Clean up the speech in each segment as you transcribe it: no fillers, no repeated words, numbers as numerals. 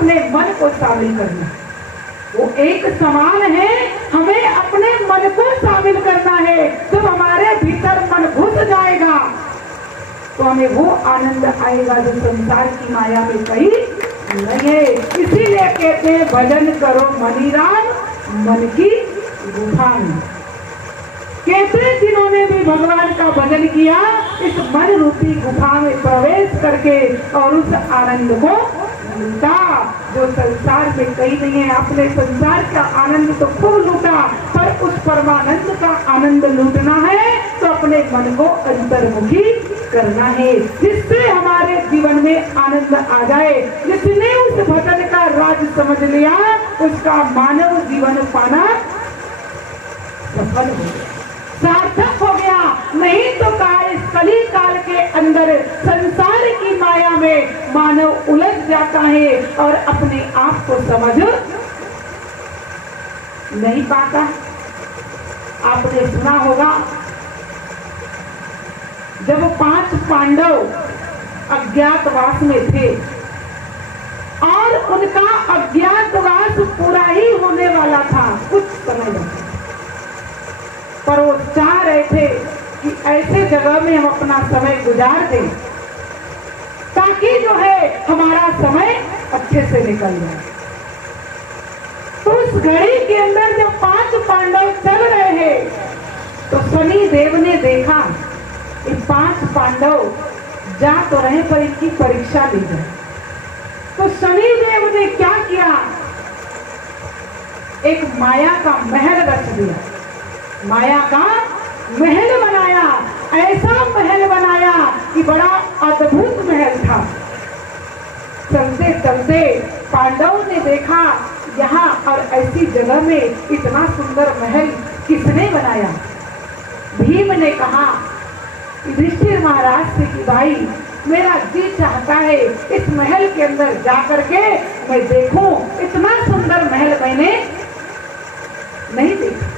अपने मन को शामिल करना। वो एक समान है, हमें अपने मन को शामिल करना है। जब हमारे भीतर मन घुस जाएगा तो हमें वो आनंद आएगा जो संसार की माया में कहीं नहीं है। इसीलिए कहते हैं भजन करो मनीराम मन की गुफा में। कहते हैं जिन्होंने भी भगवान का भजन किया इस मन रूपी गुफा में प्रवेश करके और उस आनंद को लूटा जो संसार में कहीं नहीं है। आपने संसार का आनंद तो खूब लूटा, पर उस परमानंद का आनंद लूटना है तो अपने मन को अंतर्मुखी करना है, जिससे हमारे जीवन में आनंद आ जाए। जिसने उस भजन का राज समझ लिया उसका मानव जीवन पाना सफल हो गया, सार्थक हो गया। नहीं तो इस कली काल के अंदर संसार की माया में मानव उलझ जाता है और अपने आप को समझ नहीं पाता। आपने सुना होगा जब 5 पांडव अज्ञातवास में थे और उनका अज्ञातवास पूरा ही होने वाला था, कुछ समय लगा, पर वो चाह रहे थे कि ऐसे जगह में हम अपना समय गुजार दें ताकि जो है हमारा समय अच्छे से निकल जाए। तो उस घड़ी के अंदर जब 5 पांडव चल रहे हैं तो शनि देव ने देखा ये 5 पांडव जा तो रहे पर इनकी परीक्षा ली जाए। तो शनि देव ने क्या किया, एक माया का महल रच दिया, माया का महल बनाया। ऐसा महल बनाया कि बड़ा अद्भुत महल था। चलते चलते पांडव ने देखा यहाँ और ऐसी जगह में इतना सुंदर महल किसने बनाया। भीम ने कहा युधिष्ठिर महाराज से कि भाई मेरा जी चाहता है इस महल के अंदर जाकर के मैं देखूं, इतना सुंदर महल मैंने नहीं देखा,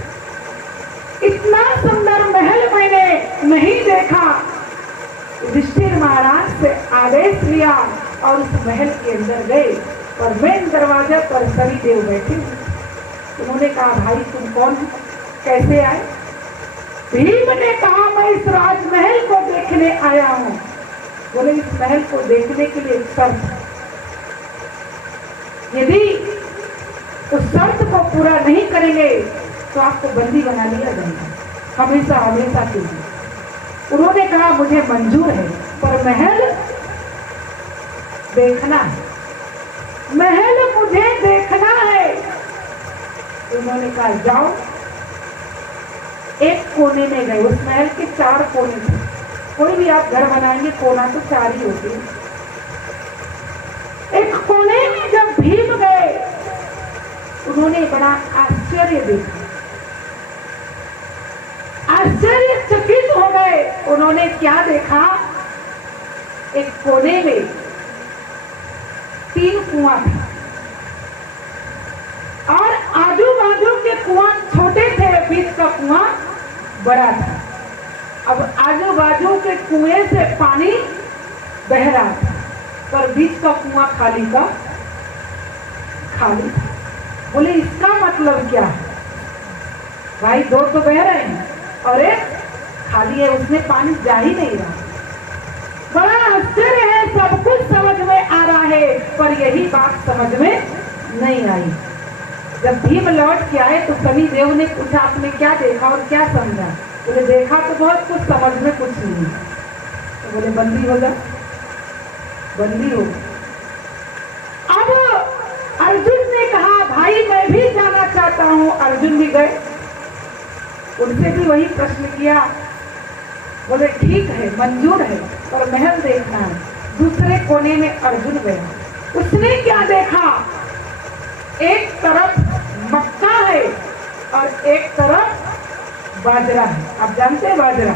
इतना सुंदर महल मैंने नहीं देखा। युधिष्ठिर महाराज से आदेश लिया और उस महल के अंदर गए और मेन दरवाजा पर शनिदेव बैठे। उन्होंने कहा भाई तुम कौन हो, कैसे आए। भीम ने कहा मैं इस राजमहल को देखने आया हूँ। बोले इस महल को देखने के लिए एक शर्त, यदि उस शर्त को पूरा नहीं करेंगे तो आपको बंदी बना लिया जाएगा हमेशा हमेशा के लिए। उन्होंने कहा मुझे मंजूर है पर महल देखना है, महल मुझे देखना है। उन्होंने कहा जाओ। एक कोने में गए, उस महल के 4 कोने थे। कोई भी आप घर बनाएंगे कोना तो 4 ही होते हैं। एक कोने में जब भीम गए उन्होंने बड़ा आश्चर्य देखा, आश्चर्यचकित हो गए। उन्होंने क्या देखा, एक कोने में 3 कुआं थे और आजू बाजू के कुआं छोटे थे, बीच का कुआं बड़ा था। अब आजू बाजू के कुएं से पानी बह रहा था पर बीच का कुआं खाली का खाली था। बोले इसका मतलब क्या है भाई, 2 तो बह रहे हैं और एक खाली है, उसमें पानी जा ही नहीं रहा। बड़ा आश्चर्य है, सब कुछ समझ में आ रहा है पर यही बात समझ में नहीं आई। जब भीम लौट के आए तो शनि देव ने पूछा आपने क्या देखा और क्या समझा। बोले देखा तो बहुत कुछ, समझ में कुछ नहीं। तो बोले बंदी हो जा, बंदी हो। अब अर्जुन ने कहा भाई मैं भी जाना चाहता हूँ। अर्जुन भी गए, उनसे भी वही प्रश्न किया। बोले ठीक है मंजूर है पर महल देखना है। दूसरे कोने में अर्जुन गया, उसने क्या देखा, एक तरफ मक्का है और एक तरफ बाजरा है। आप जानते हैं बाजरा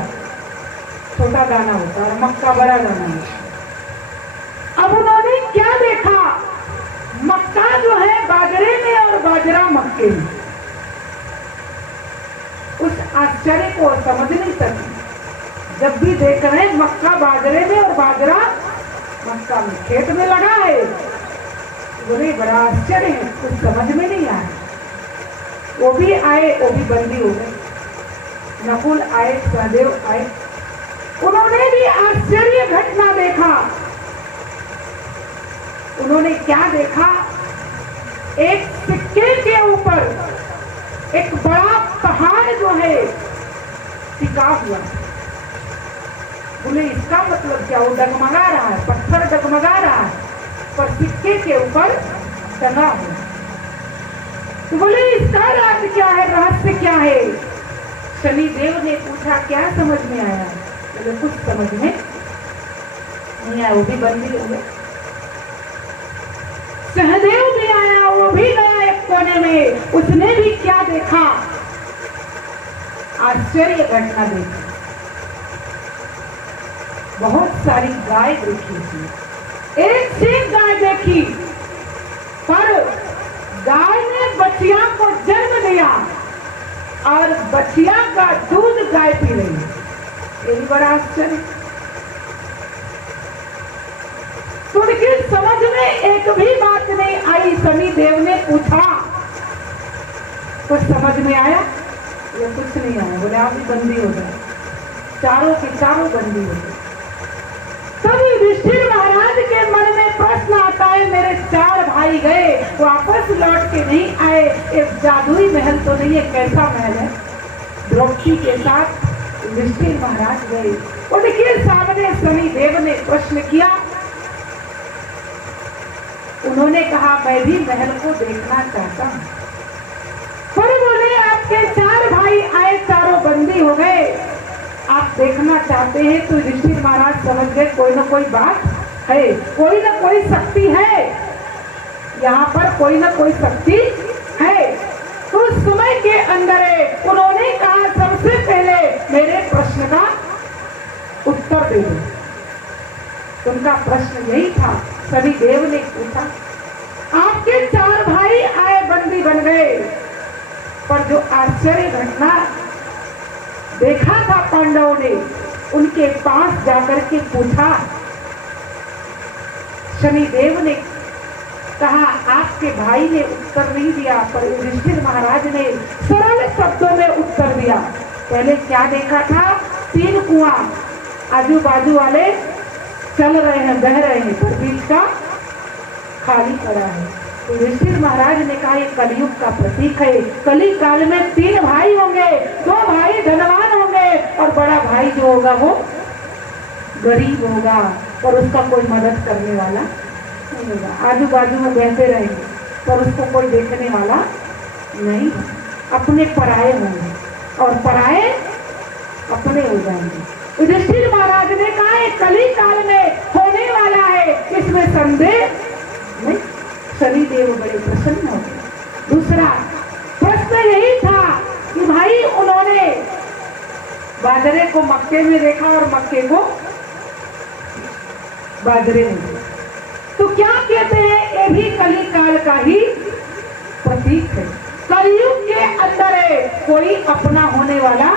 छोटा दाना होता है और मक्का बड़ा दाना है। अब उन्होंने क्या देखा, मक्का जो है बाजरे में और बाजरा मक्के में। उस आश्चर्य को समझ नहीं सके। जब भी देख रहे हैं मक्का बाजरे में और बाजरा मक्का में, खेत में लगा है बोले बड़ा आश्चर्य है, कुछ समझ में नहीं आया। वो भी आए, वो भी बंदी हो गए। नकुल आए, सहदेव आए, उन्होंने भी आश्चर्य घटना देखा। उन्होंने क्या देखा? एक सिक्के के ऊपर एक बड़ा पहाड़ जो है टिका हुआ। बोले इसका मतलब क्या? वो डगमगा रहा है, पत्थर डगमगा रहा है, पर सिक्के के ऊपर टंगा हुआ। तो बोले इसका राज क्या है, रहस्य क्या है? शनिदेव ने पूछा क्या समझ में आया? बोले कुछ समझ में नहीं आया, वो भी बंदी हो गए। सहदेव भी आया, वो भी गया एक कोने में, उसने भी क्या देखा? आश्चर्य घटना देखी। बहुत सारी गाय देखी थी, एक से एक गाय देखी, पर गाय ने बछिया को जन्म दिया और बछिया का दूध गाय पी रही है। ये भी बड़ा आश्चर्य। तो उनकी समझ में एक भी बात नहीं आई। शनिदेव ने पूछा कुछ समझ में आया? ये कुछ नहीं आया। बोले आप भी बंदी हो गए, चारों के चारों बंदी हो गए। तब युधिष्ठिर महाराज के मन में प्रश्न आता है, मेरे 4 भाई गए, वापस लौट के नहीं आए, एक जादुई महल तो नहीं है, कैसा महल है? द्रौपदी के साथ युधिष्ठिर महाराज गए, उनके सामने शनिदेव ने प्रश्न किया। उन्होंने कहा मैं भी महल को देखना चाहता हूं। पर बोले आपके 4 भाई आए, चारों बंदी हो गए, आप देखना चाहते हैं? तो युधिष्ठिर महाराज समझ गए कोई ना कोई बात है, कोई ना कोई शक्ति है, यहाँ पर कोई ना कोई शक्ति है। तो उस समय के अंदर उन्होंने कहा सबसे पहले मेरे प्रश्न का उत्तर दे दो। उनका प्रश्न यही था। शनिदेव ने पूछा आपके 4 भाई आए, बंदी बन गए, पर जो आश्चर्य घटना देखा था पांडवों ने, उनके पास जाकर के पूछा। शनिदेव ने कहा आपके भाई ने उत्तर नहीं दिया, पर युधिष्ठिर महाराज ने सरल शब्दों में उत्तर दिया। पहले क्या देखा था? 3 कुआं, आजू बाजू वाले चल रहे हैं, बह रहे हैं, पर बीच का खाली पड़ा है। तो युधिष्ठिर महाराज ने कहा ये कलयुग का प्रतीक है। कली काल में 3 भाई होंगे, 2 भाई धनवान होंगे और बड़ा भाई जो होगा वो गरीब होगा और उसका कोई मदद करने वाला नहीं होगा। आजू बाजू में बहते रहेंगे पर उसको कोई देखने वाला नहीं, अपने पराये होंगे और पराये अपने हो जाएंगे। युधिष्ठिर महाराज ने कहा ये कली काल में होने वाला है, इसमें संदेह नहीं। शनिदेव बड़े प्रसन्न हो गए। दूसरा प्रश्न यही था कि भाई उन्होंने बाजरे को मक्के में देखा और मक्के को बाजरे में देखा, तो क्या कहते हैं ये भी कली काल का ही प्रतीक है। कलयुग के अंदर कोई अपना होने वाला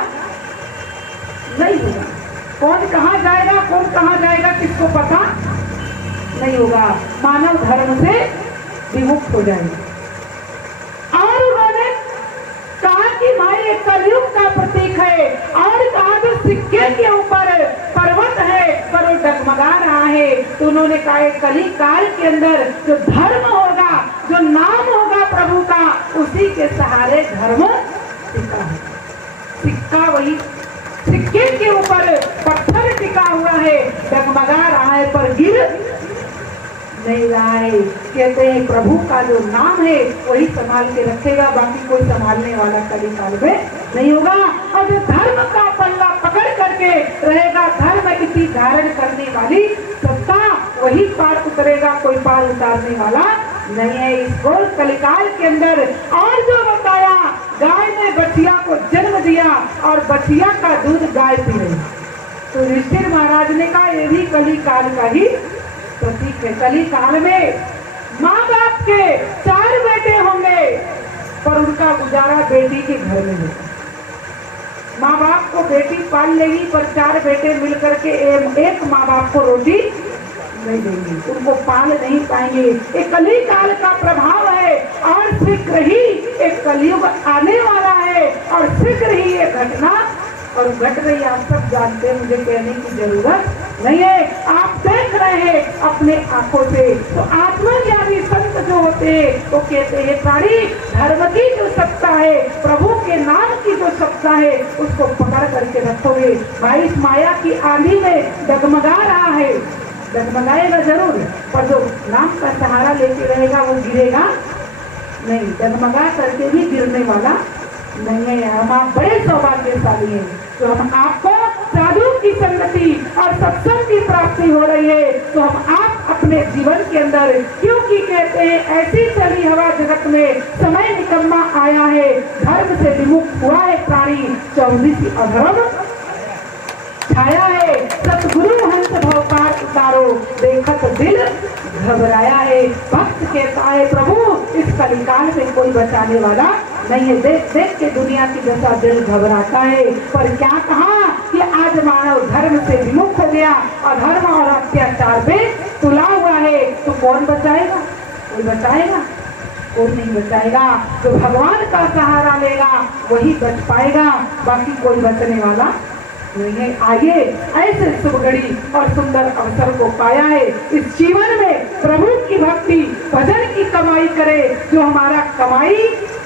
नहीं होगा। कौन कहाँ जाएगा, कौन कहाँ जाएगा, किसको पता नहीं होगा। मानव धर्म से विमुक्त हो जाएगा। और उन्होंने कहा कि भाई एक कलयुग का प्रतीक है, और कहा जो सिक्के के ऊपर पर्वत है पर वो डगमगा रहा है। तो उन्होंने कहा कली काल के अंदर जो धर्म होगा, जो नाम होगा प्रभु का, उसी के सहारे धर्म टिका है। सिक्का वही, सिक्के के ऊपर पत्थर टिका हुआ है, डगमगा रहा है पर गिर नहीं रहा है। कहते हैं प्रभु का जो नाम है वही संभाल के रखेगा, बाकी कोई संभालने वाला कली काल में नहीं होगा। और जो धर्म का पल्ला पकड़ करके रहेगा, धर्म इसी धारण करने वाली सत्ता, वही पार उतरेगा, कोई पार उतारने वाला नहीं है इस घोर कलिकाल के अंदर। और जो बताया गाय ने बछिया को जन्म दिया और बछिया का दूध गाय पी रही, तो युधिष्ठिर महाराज ने कहा ये भी कली काल का ही प्रतीक है। कली काल में माँ बाप के 4 बेटे होंगे पर उनका गुजारा बेटी के घर में होगा। माँ बाप को बेटी पाल लेगी पर 4 बेटे मिलकर के एक माँ बाप को रोटी नहीं देंगे, उनको पाल नहीं पाएंगे। एक कली काल का प्रभाव है और शीघ्र ही एक कलयुग आने वाला है और शीघ्र ही ये घटना और घट रही, आप सब जानते हैं, मुझे कहने की जरूरत नहीं है। आप देख रहे हैं अपने आंखों से। तो आत्मज्ञानी संत जो होते हैं वो कहते हैं प्राणी, धर्म की जो सत्ता है, प्रभु के नाम की जो सत्ता है, उसको पकड़ करके रखोगे। भाई इस माया की आंधी में डगमगा रहा है, डगमगाएगा जरूर, पर जो नाम का सहारा लेके रहेगा वो गिरेगा नहीं, डगमगा करके भी गिरने वाला नहीं है। हम आप बड़े सौभाग्यशाली हैं तो हम आपको साधु की संगति और सत्संग की प्राप्ति हो रही है। तो हम आप अपने जीवन के अंदर, क्योंकि कहते हैं ऐसी चली हवा जगत में, समय निकम्मा आया है, धर्म से विमुख हुआ है प्राणी, 24 अधर्म छाया है, सतगुरु हंस भवकार उतारो, देखत दिल घबराया है। भक्त कहता है प्रभु इस कलिकाल में कोई बचाने वाला नहीं है। देख देख के दुनिया की दशा दिल घबराता है, पर क्या कहा कि आज मानव धर्म से विमुख हो गया, अधर्म और अत्याचार पे तुला हुआ है, तो कौन बचाएगा? कोई बचाएगा? कोई नहीं बचाएगा। जो भगवान का सहारा लेगा वही बच पाएगा, बाकी कोई बचने वाला नहीं है। आइए ऐसे शुभ घड़ी और सुंदर अवसर को पाया है, इस जीवन में प्रभु की भक्ति भजन की कमाई करे। जो हमारा कमाई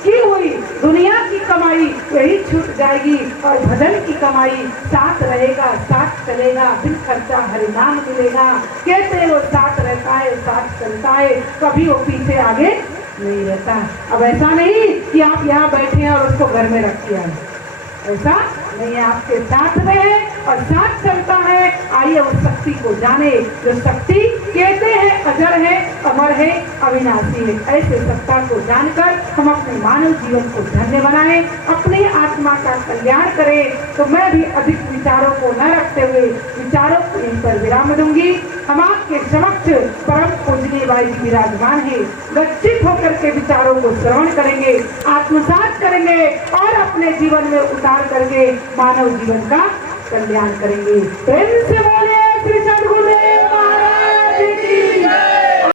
की हुई दुनिया की कमाई यही छूट जाएगी और भजन की कमाई साथ रहेगा, साथ चलेगा, बिन खर्चा हरिनाम मिलेगा। कहते हैं वो साथ रहता है, साथ चलता है, कभी वो पीछे आगे नहीं रहता। अब ऐसा नहीं कि आप यहाँ बैठे हैं और उसको घर में रखिए, ऐसा नहीं, आपके साथ में है और साथ चलता है। आइए उस शक्ति को जाने जो शक्ति कहते हैं अजर है, अमर है, अविनाशी है। ऐसे सत्ता को जानकर हम अपने मानव जीवन को धन्य बनाएं, अपनी आत्मा का कल्याण करें। तो मैं भी अधिक विचारों को न रखते हुए विचारों को इन पर विराम दूंगी। हम आपके समक्ष परम पूजनीय भाई जी विराजमान है, लज्जित होकर के विचारों को श्रवण करेंगे, आत्मसात करेंगे और अपने जीवन में उतार करके मानव जीवन का कल्याण करेंगे। प्रेम से बोले श्री सद्गुरुदेव।